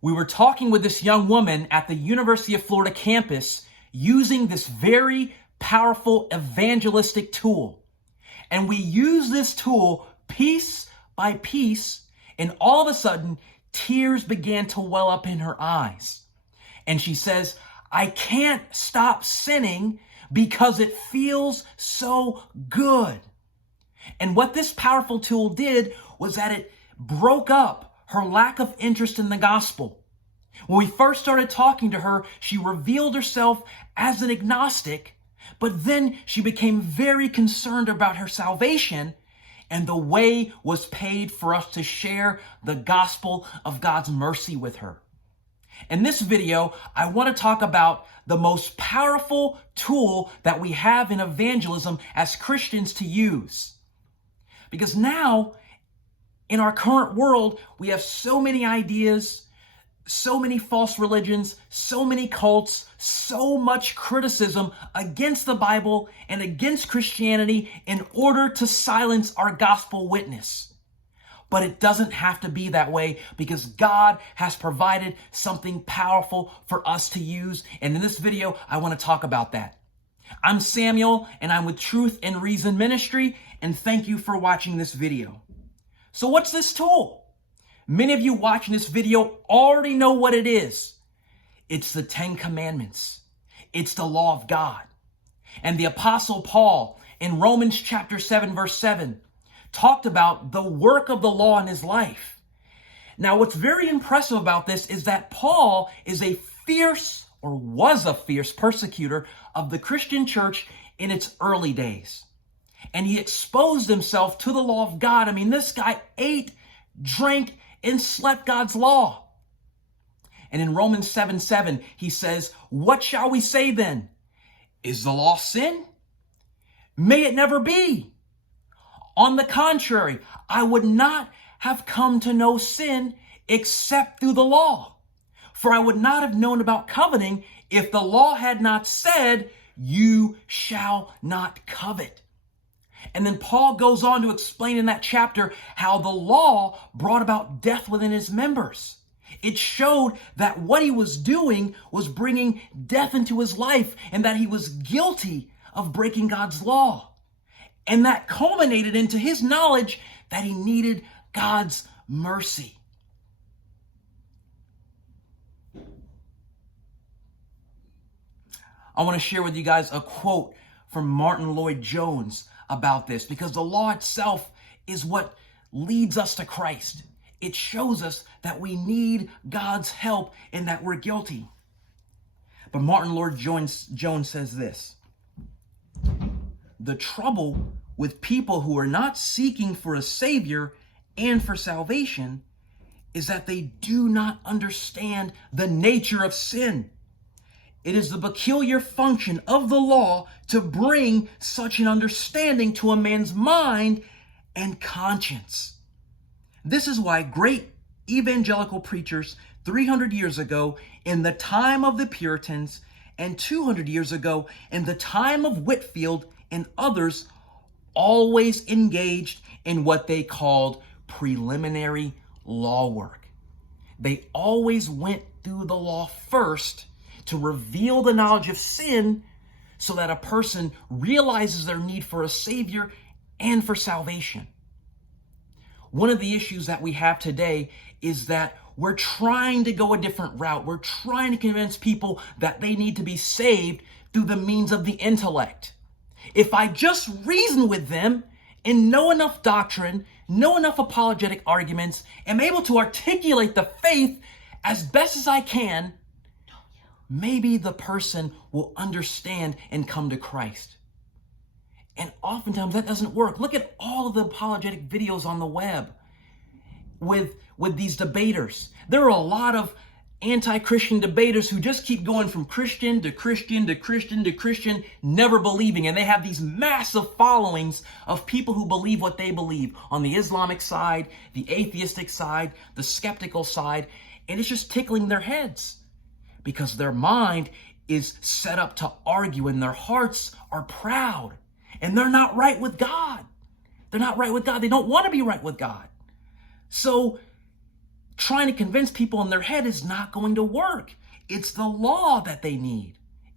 We were talking with this young woman at the University of Florida campus using this very powerful evangelistic tool. And we used this tool piece by piece, and all of a sudden, tears began to well up in her eyes. And she says, I can't stop sinning because it feels so good. And what this powerful tool did was that it broke up her lack of interest in the gospel. When we first started talking to her, she revealed herself as an agnostic, but then she became very concerned about her salvation, and the way was paid for us to share the gospel of God's mercy with her. In this video, I want to talk about the most powerful tool that we have in evangelism as Christians to use. Because now, in our current world, we have so many ideas, so many false religions, so many cults, so much criticism against the Bible and against Christianity in order to silence our gospel witness. But it doesn't have to be that way because God has provided something powerful for us to use. And in this video, I want to talk about that. I'm Samuel, and I'm with Truth and Reason Ministry, and thank you for watching this video. So what's this tool? Many of you watching this video already know what it is. It's the 10 Commandments. It's the law of God. And the Apostle Paul in Romans chapter 7, verse 7, talked about the work of the law in his life. Now, what's very impressive about this is that Paul is a fierce, or was a fierce persecutor of the Christian church in its early days. And he exposed himself to the law of God. I mean, this guy ate, drank, and slept God's law. And in Romans 7:7, he says, what shall we say then? Is the law sin? May it never be. On the contrary, I would not have come to know sin except through the law. For I would not have known about coveting if the law had not said, you shall not covet. And then Paul goes on to explain in that chapter how the law brought about death within his members. It showed that what he was doing was bringing death into his life and that he was guilty of breaking God's law. And that culminated into his knowledge that he needed God's mercy. I want to share with you guys a quote from Martin Lloyd-Jones about this, because the law itself is what leads us to Christ. It shows us that we need God's help and that we're guilty. But Martin Lloyd-Jones says this: the trouble with people who are not seeking for a Savior and for salvation is that they do not understand the nature of sin. It is the peculiar function of the law to bring such an understanding to a man's mind and conscience. This is why great evangelical preachers 300 years ago in the time of the Puritans and 200 years ago in the time of Whitefield and others always engaged in what they called preliminary law work. They always went through the law first to reveal the knowledge of sin so that a person realizes their need for a Savior and for salvation. One of the issues that we have today is that we're trying to go a different route. We're trying to convince people that they need to be saved through the means of the intellect. If I just reason with them and know enough doctrine, know enough apologetic arguments, am able to articulate the faith as best as I can, maybe the person will understand and come to Christ. And oftentimes that doesn't work. Look at all of the apologetic videos on the web with these debaters. There are a lot of anti-Christian debaters who just keep going from Christian to Christian to Christian to Christian, never believing. And they have these massive followings of people who believe what they believe on the Islamic side, the atheistic side, the skeptical side. And it's just tickling their heads because their mind is set up to argue and their hearts are proud and they're not right with God. They're not right with God. They don't want to be right with God. So trying to convince people in their head is not going to work. It's the law that they need.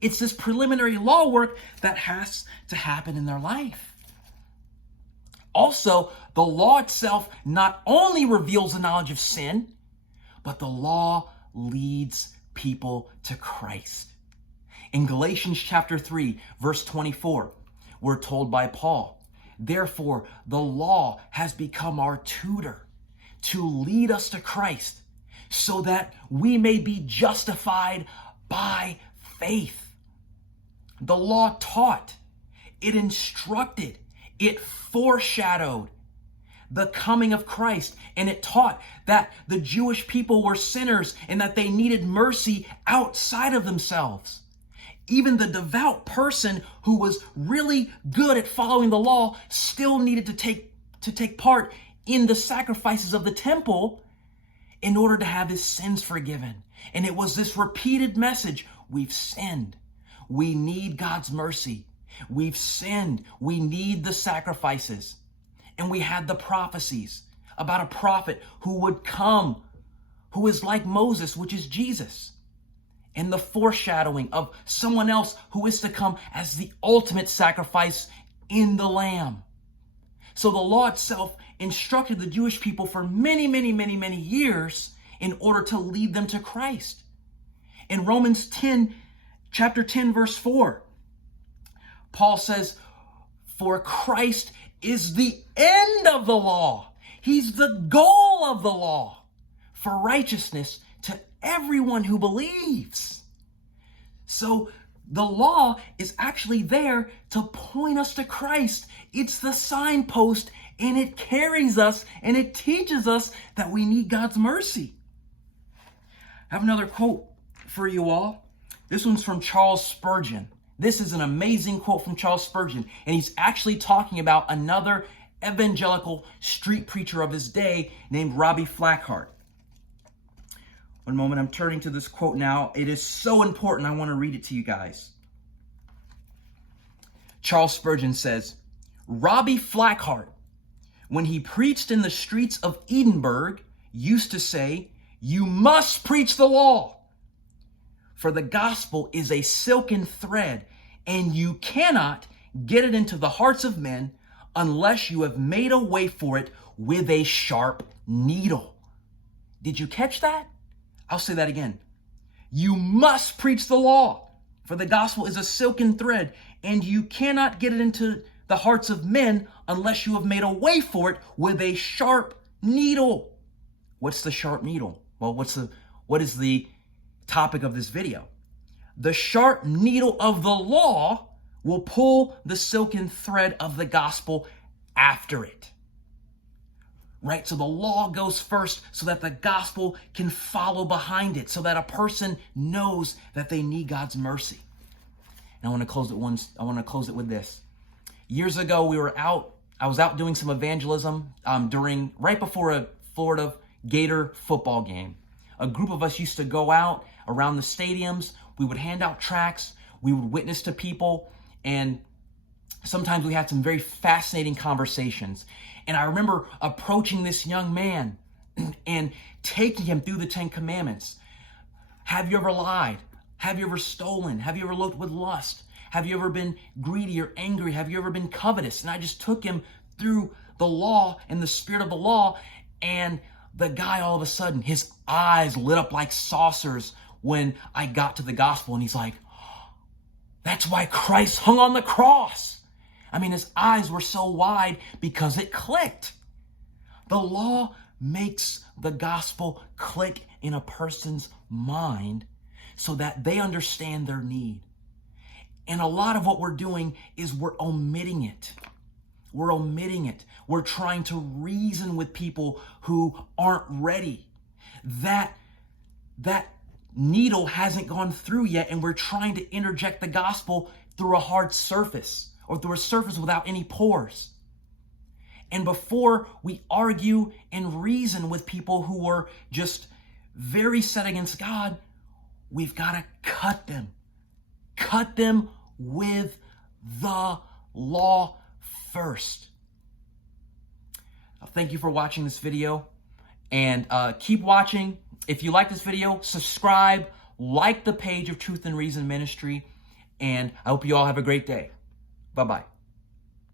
It's this preliminary law work that has to happen in their life. Also, the law itself not only reveals the knowledge of sin, but the law leads people to Christ. In Galatians chapter 3, verse 24, we're told by Paul, therefore, the law has become our tutor to lead us to Christ, so that we may be justified by faith. The law taught, it instructed, it foreshadowed the coming of Christ, and it taught that the Jewish people were sinners and that they needed mercy outside of themselves. Even the devout person who was really good at following the law still needed to take part in the sacrifices of the temple in order to have his sins forgiven. And it was this repeated message: we've sinned. We need God's mercy. We've sinned. We need the sacrifices. And we had the prophecies about a prophet who would come, who is like Moses, which is Jesus. And the foreshadowing of someone else who is to come as the ultimate sacrifice in the Lamb. So the law itself instructed the Jewish people for many, many, many, many years in order to lead them to Christ. In Romans 10, chapter 10, verse 4, Paul says, for Christ is the end of the law. He's the goal of the law for righteousness to everyone who believes. So the law is actually there to point us to Christ. It's the signpost, and it carries us and it teaches us that we need God's mercy. I have another quote for you all. This one's from Charles Spurgeon. This is an amazing quote from Charles Spurgeon, and he's actually talking about another evangelical street preacher of his day named Robbie Flackhart. One moment, I'm turning to this quote now. It is so important, I want to read it to you guys. Charles Spurgeon says, Robbie Flackhart, when he preached in the streets of Edinburgh, used to say, you must preach the law, for the gospel is a silken thread, and you cannot get it into the hearts of men unless you have made a way for it with a sharp needle. Did you catch that? I'll say that again. You must preach the law, for the gospel is a silken thread, and you cannot get it into the hearts of men unless you have made a way for it with a sharp needle. What's the sharp needle? Well, what is the topic of this video? The sharp needle of the law will pull the silken thread of the gospel after it. Right? So the law goes first so that the gospel can follow behind it, so that a person knows that they need God's mercy. And I want to close it with this. Years ago, I was out doing some evangelism right before a Florida Gator football game. A group of us used to go out around the stadiums. We would hand out tracts. We would witness to people. And sometimes we had some very fascinating conversations. And I remember approaching this young man and taking him through the 10 Commandments. Have you ever lied? Have you ever stolen? Have you ever looked with lust? Have you ever been greedy or angry? Have you ever been covetous? And I just took him through the law and the spirit of the law. And the guy, all of a sudden, his eyes lit up like saucers when I got to the gospel. And he's like, that's why Christ hung on the cross. I mean, his eyes were so wide because it clicked. The law makes the gospel click in a person's mind so that they understand their need. And a lot of what we're doing is we're omitting it. We're omitting it. We're trying to reason with people who aren't ready. That needle hasn't gone through yet, and we're trying to interject the gospel through a hard surface or through a surface without any pores. And before we argue and reason with people who are just very set against God, we've got to cut them. Cut them with the law first. Thank you for watching this video. And keep watching. If you like this video, subscribe, like the page of Truth and Reason Ministry, and I hope you all have a great day. Bye-bye.